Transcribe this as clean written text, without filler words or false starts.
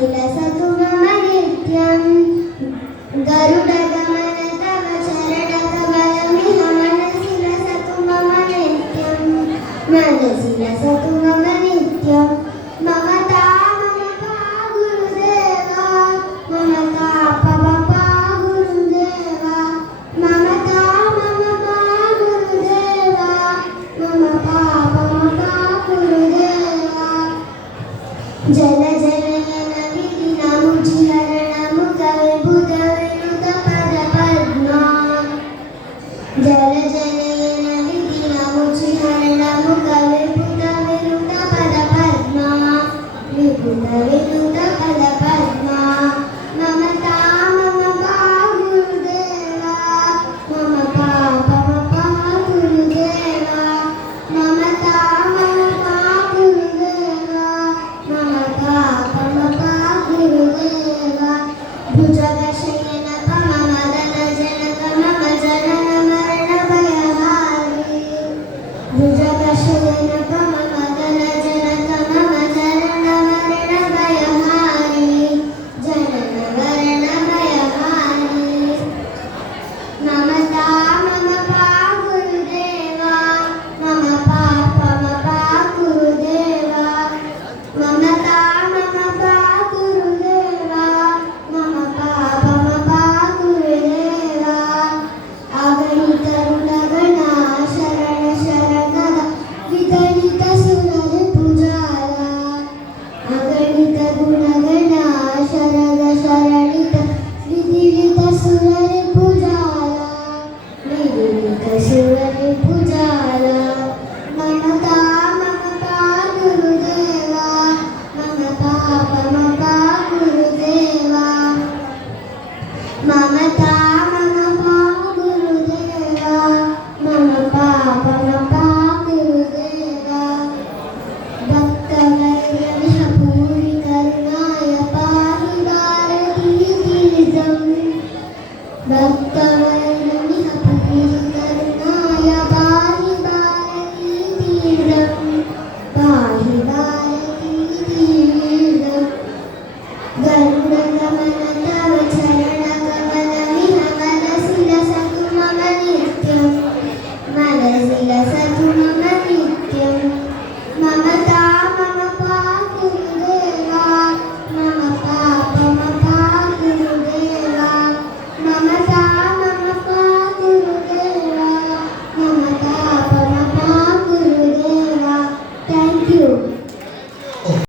मनसिलसतु मम नित्यं गरुडगमन तव चरणकमलमिह मनसिलसतु मम नित्यं मनसिलसतु मम नित्यं ममता मम पा गुरुदेवा ममता पा गुरुदेवा ममता मम पा गुरुदेवा मम पा गुरुदेवा जल जनयन विधिनमुचिहरणमुखविबुधविनुतपदपद्मा जल जनयन विधिनमुचिहरणमुखविबुधविनुतपदपद्मा विबुधविनुत